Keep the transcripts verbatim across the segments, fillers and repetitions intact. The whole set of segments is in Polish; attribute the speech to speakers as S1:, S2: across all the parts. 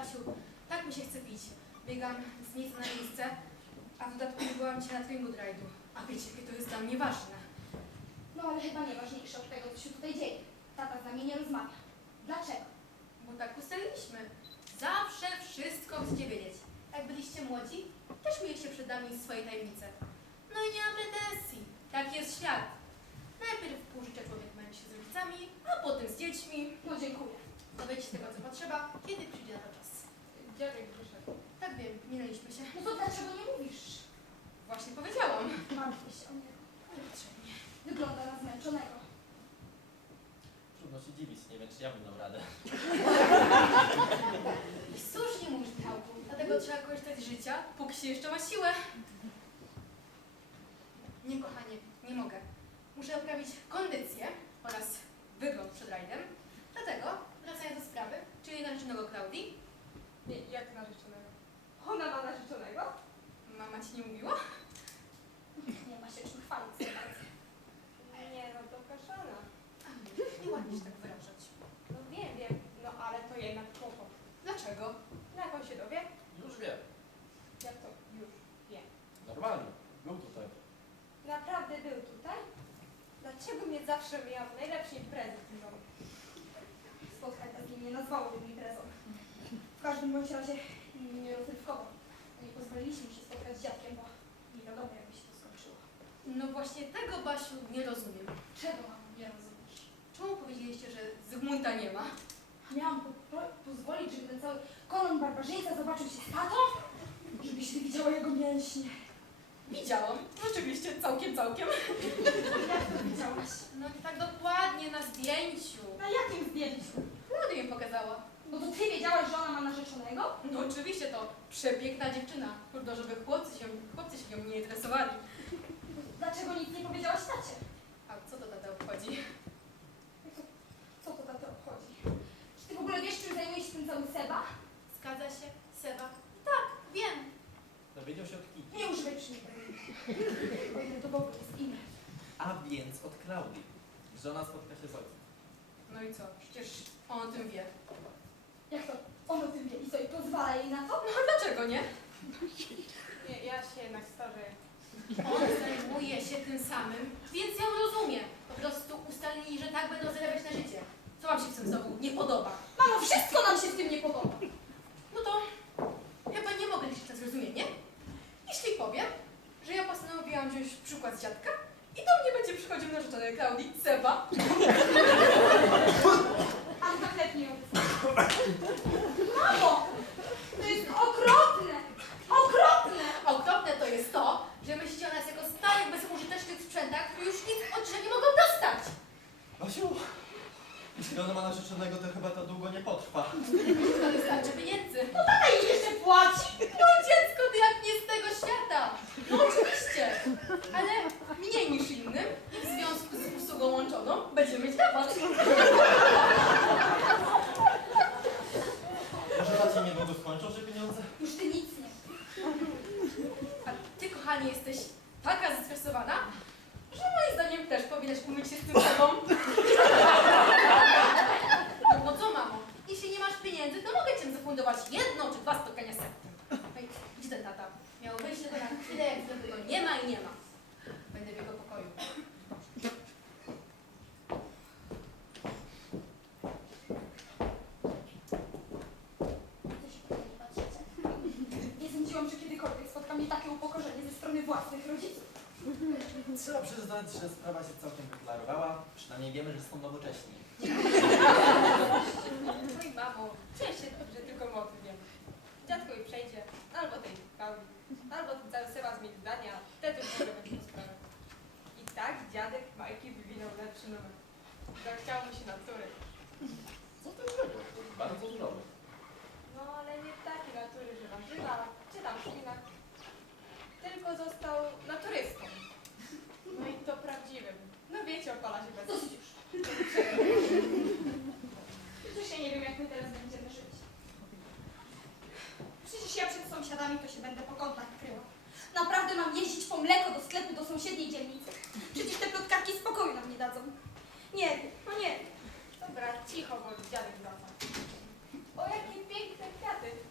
S1: Basiu, tak mi się chce pić. Biegam z miejsca na miejsce, a w dodatku nie byłam dzisiaj na treningu rajdu. A wiecie, jakie to jest dla mnie ważne.
S2: No ale chyba nieważniejsze od tego, co się tutaj dzieje. Tata z nami nie rozmawia. Dlaczego?
S1: Bo tak ustaliliśmy. Zawsze wszystko chcecie wiedzieć. Jak byliście młodzi, też mieliście przed nami swoje tajemnice. No i nie mam pretensji. Taki jest świat. Najpierw pół życia człowiek męczy się z rodzicami, a potem z dziećmi.
S2: No dziękuję.
S1: Dowiecie tego, co potrzeba, kiedy przyjdzie na to czas.
S3: Dziadek wyszedł.
S1: Tak wiem, minęliśmy się.
S2: No to dlaczego nie mówisz?
S1: Właśnie powiedziałam.
S2: Martwię się o niego.
S1: Potrzebnie.
S2: Wygląda na zmęczonego.
S4: Trudno się dziwić, nie wiem, czy ja bym dał radę.
S1: I słusznie mówisz, Michałku. Dlatego trzeba korzystać z życia, póki się jeszcze ma siłę. Nie, kochanie, nie mogę. Muszę poprawić kondycję oraz wygląd przed rajdem. Dlatego, wracając do sprawy, czyli narzeczonego Klaudii,
S3: Nie, jak narzeczonego? Ona ma narzeczonego?
S1: mama ci nie mówiła?
S2: Nie ma się czym chwalić za bardzo.
S3: Nie, no to kaszana.
S1: A, nieładnie się tak wyrażać.
S3: No wiem, wiem, no ale to jednak kłopot.
S1: Dlaczego?
S3: No jak on się dowie?
S4: Już wiem.
S3: Jak to już wie.
S4: Normalnie. Był tutaj.
S3: Naprawdę był tutaj? Dlaczego mnie zawsze miał najlepszy imprezy w tym domu?
S2: Spotkań takiej nie nazwałabym imprezą. W każdym bądź razie nie rozrywkowo. Nie pozwoliliśmy się spotkać z dziadkiem, bo nie wiadomo, jakby się to skończyło.
S1: No właśnie tego, Basiu, nie rozumiem.
S2: Czego mam nie rozumiesz?
S1: Czemu powiedzieliście, że Zygmunta nie ma?
S2: Miałam po, po, pozwolić, żeby ten cały kolon barbarzyńca zobaczył się z tatą? Żebyś ty widziała jego mięśnie.
S1: Widziałam. Oczywiście, całkiem, całkiem.
S2: Jak to widziałaś?
S1: No tak dokładnie, na zdjęciu.
S2: Na jakim zdjęciu?
S1: Klaudia mi pokazała.
S2: No to ty wiedziałaś, że ona ma narzeczonego?
S1: No oczywiście to przepiękna dziewczyna. Trudno, żeby chłopcy się, chłopcy się nią nie interesowali.
S2: Dlaczego nic nie powiedziałaś tacie?
S1: A co to tata obchodzi?
S2: Co, co to tatę obchodzi? Czy ty w ogóle wiesz, czym zajmuje się ten cały Seba?
S1: Zgadza się, Seba? Tak, wiem.
S4: Dowiedział się od Kiki.
S2: Nie używaj przy nim. O ile to w ogóle jest imię.
S4: A więc od Klaudii. Żona spotka się z ojcem.
S1: No i co? Przecież on o tym wie.
S2: Jak to? On o tym wie i co? I pozwala jej na to?
S1: No a dlaczego nie?
S3: Nie, ja się jednak starzeję.
S1: On zajmuje się tym samym, więc ją rozumie. Po prostu ustalili, że tak będą zarabiać na życie. Co wam się w tym znowu nie podoba?
S2: Mamo, wszystko nam się w tym nie podoba.
S1: No to chyba nie mogę liczyć na zrozumienie, jeśli powiem, że ja postanowiłam wziąć przykład z dziadka i do mnie będzie przychodził narzeczony Klaudii, Seba.
S2: Anka, chleb nie Mamo! To jest okropne! Okropne!
S1: Okropne to jest to, że myślicie o nas jako starych, bezużytecznych sprzętach, które już nic od drzewa nie mogą dostać.
S4: Basiu! Jeśli ona ma narzeczonego, to chyba to długo nie potrwa.
S1: To wystarczy pieniędzy.
S2: No tata jej jeszcze płaci!
S1: No dziecko, ty jak nie z tego świata. No oczywiście, ale mniej niż innym i w związku z usługą łączoną będziemy mieć rabat.
S4: Może tacie niedługo skończą, że pieniądze?
S2: Już ty nic nie.
S1: A ty, kochanie, jesteś taka zestresowana, że moim zdaniem też powinnaś umyć się z tym sobą. No, no co, mamo? Jeśli nie masz pieniędzy, to mogę cię zafundować jedno czy dwa spotkania z septem. Ej, gdzie ten tata? Miał wyjść tylko na chwilę, jak zwykle go nie ma i nie ma. Będę w jego pokoju.
S2: Co się tak nie patrzycie? Nie sądziłam, że kiedykolwiek spotka mnie takie upokorzenie ze strony własnych rodziców.
S4: Trzeba przyznać, że sprawa się całkiem wyklarowała. Przynajmniej wiemy, że są nowocześni.
S3: No i mamo, cieszę się, że tylko my o tym wiemy. Dziadko i przejdzie, albo tej Klaudii, albo ten cały Seba zmieni zdania, wtedy już mogę będzie sprawę. I tak dziadek Majki wywinął lepszy numer. Zachciało mu się natury.
S4: Co to złego? To jest bardzo zdrowe.
S3: No ale nie takiej natury, że warzywa, czy tam ślimak. Tylko został naturystą. No i to prawdziwym. No wiecie, opala się bez...
S2: Dosyć już. Przecież ja nie wiem, jak my teraz będziemy żyć. Przecież ja przed sąsiadami to się będę po kątach kryła. Naprawdę mam jeździć po mleko do sklepu do sąsiedniej dzielnicy. Przecież te plotkarki spokoju nam nie dadzą. Nie wiem, no nie wiem.
S3: Dobra, cicho, bo dziadek wraca. O, jakie piękne kwiaty.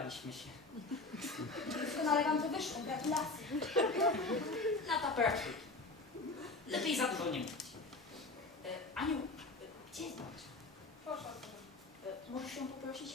S5: Dogadaliśmy się.
S2: Doskonale wam to wyszło, gratulacje.
S5: Lata praktyki. Lepiej za dużo nie mówić. E, Aniu, e, gdzie jest babcia?
S3: Poszła sobie.
S5: E, możesz ją poprosić?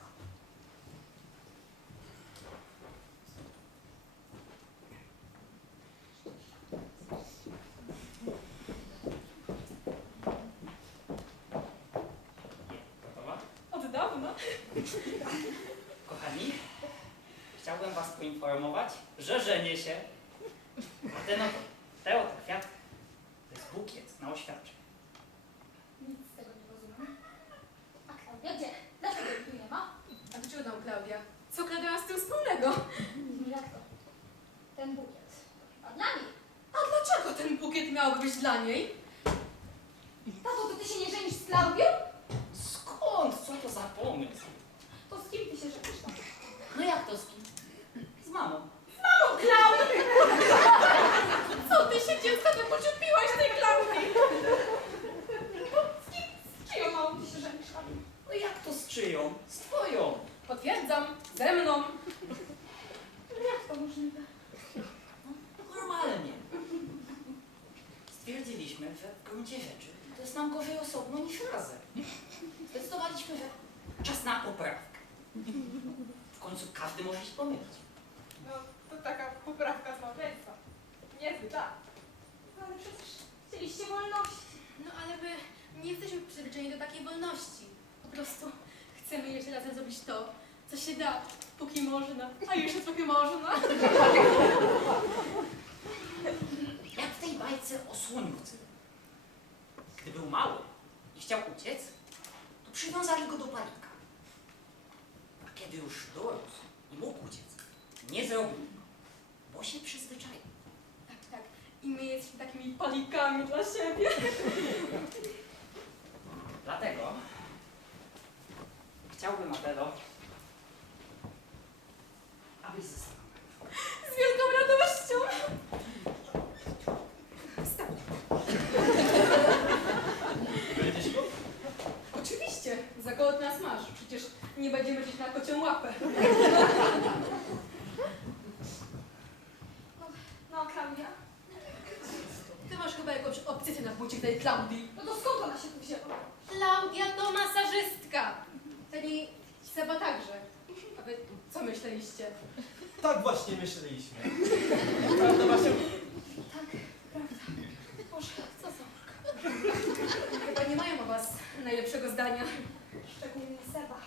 S5: Gotowa?
S3: Od dawna.
S5: Kochani, chciałbym was poinformować, że żenię się. A ten oto, te oto kwiaty, to jest bukiet na oświadczenie.
S2: Nic z tego nie rozumiem. A Klaudia gdzie? Dlaczego jej tu nie ma?
S1: A do czego tam Klaudia? Co Klaudia ma z tym wspólnego?
S2: No jak to? Ten bukiet. A dla niej.
S1: A dlaczego ten bukiet miałby być dla niej?
S2: Tato, to ty się nie żenisz z Klaudią?
S5: Skąd? Co to za pomysł?
S2: To z kim ty się żenisz? No?
S5: No jak to z kim? Z mamą.
S2: O, Klaudii!
S1: Co ty się dziecko tak poczepiłaś tej Klaudii?
S2: Z kim? Z czyją małą ty się żenisz? Aniu?
S5: No jak to z czyją? Z twoją.
S1: Potwierdzam, ze mną.
S2: Jak to możliwe?
S5: Normalnie. Stwierdziliśmy, że w gruncie rzeczy to jest nam gorzej osobno niż razem. Zdecydowaliśmy, że czas na poprawkę. W końcu każdy może się pomylić.
S3: No, to taka poprawka z małżeństwa. Niezły, tak.
S2: No ale przecież chcieliście wolności.
S1: No ale my nie jesteśmy przyzwyczajeni do takiej wolności. Po prostu chcemy jeszcze razem zrobić to, co się da, póki można. A jeszcze trochę można.
S5: Jak w tej bajce o słoniówce. Gdy był mały i chciał uciec, to przywiązali go do palika. A kiedy już dorósł i mógł uciec, nie zrobił tego, bo się przyzwyczaił.
S1: Tak, tak. I my jesteśmy takimi palikami dla siebie.
S5: Dlatego chciałbym, Adelo, abyś została.
S1: Z wielką radością.
S4: Będziesz go?
S1: Oczywiście, za gołd nas masz. Przecież nie będziemy żyć na kocią łapę.
S2: No, no a Klaudia?
S1: Ty masz chyba jakąś obsesję na płci tej Klaudii.
S2: No to skąd ona się tu wzięła?
S1: Klaudia to masażystka. Pani Seba także. A wy co myśleliście?
S4: Tak właśnie myśleliśmy. Prawda, Basiu?
S2: Boże, co za...
S1: Chyba nie mają o was najlepszego zdania.
S2: Szczególnie Seba.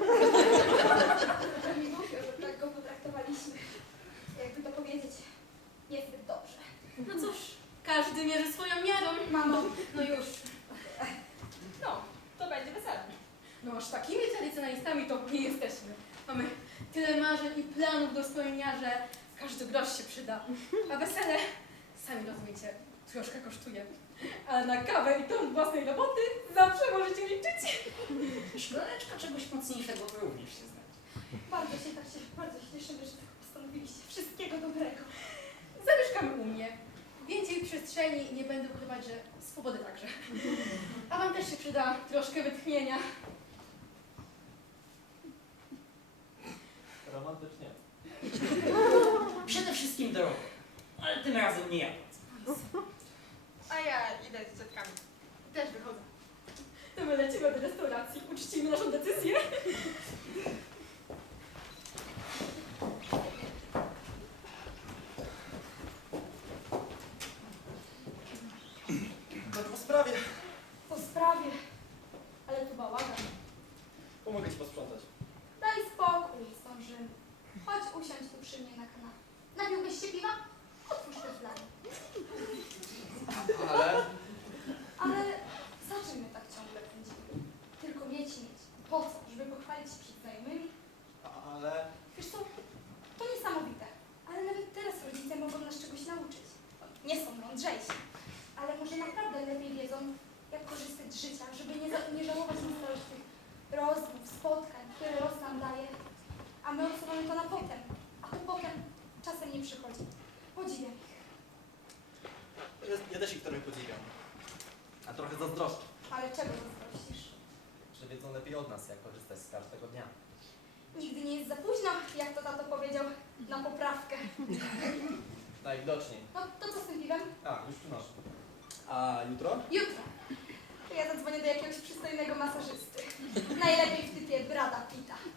S2: Że mi głupio, że tak go potraktowaliśmy. Jakby to powiedzieć, niezbyt dobrze.
S1: No cóż, każdy mierzy swoją miarą.
S2: Mamo,
S1: No już.
S3: No, to będzie wesele.
S1: No aż takimi tradycjonalistami to nie jesteśmy. Mamy tyle marzeń i planów do spełnienia, że każdy grosz się przyda. A wesele, sami rozumiecie, troszkę kosztuje. Ale na kawę i ton własnej roboty zawsze możecie liczyć.
S5: Szklaneczka czegoś mocniejszego to również się znajdzie.
S2: bardzo się tak się, bardzo się cieszymy, że tak postanowiliście. Wszystkiego dobrego.
S1: Zamieszkamy u mnie. Więcej przestrzeni i nie będę ukrywać, że swobody także. A wam też się przyda troszkę wytchnienia.
S4: Romantycznie.
S5: Przede wszystkim drogą, ale tym razem nie ja.
S3: A ja idę z ciotkami.
S1: Też wychodzę. To my lecimy do restauracji. Uczcimy naszą decyzję.
S4: No po sprawie.
S2: Po sprawie. Ale tu bałagan.
S4: Pomogę ci posprzątać.
S2: Daj spokój, zdążymy. Chodź usiądź tu przy mnie na kanapie. Napiłbyś się piwa? Otwórz te zdanie.
S4: Ale...
S2: Ale za czym my tak ciągle pędzimy? Tylko mieć mieć. Po co? Żeby pochwalić się przed znajomymi?
S4: Ale...
S2: Wiesz co, to niesamowite. Ale nawet teraz rodzice mogą nas czegoś nauczyć. Nie są mądrzejsi. Ale może naprawdę lepiej wiedzą, jak korzystać z życia, żeby nie, za, nie żałować na stałych tych rozmów, spotkań, które los nam daje. A my odsuwamy to na potem. A to potem czasem nie przychodzi. Podziwiam ich.
S4: Ja, ja też ich trochę podziwiam. A trochę zazdroszczę.
S2: Ale czego zazdrościsz?
S4: Że wiedzą lepiej od nas, jak korzystać z każdego dnia.
S2: Nigdy nie jest za późno, jak to tato powiedział, na poprawkę.
S4: Najwidoczniej.
S2: No to co z tym piwem?
S4: A, już przynoszę. A jutro?
S2: Jutro. To ja zadzwonię do jakiegoś przystojnego masażysty. Najlepiej w typie Brada Pitta.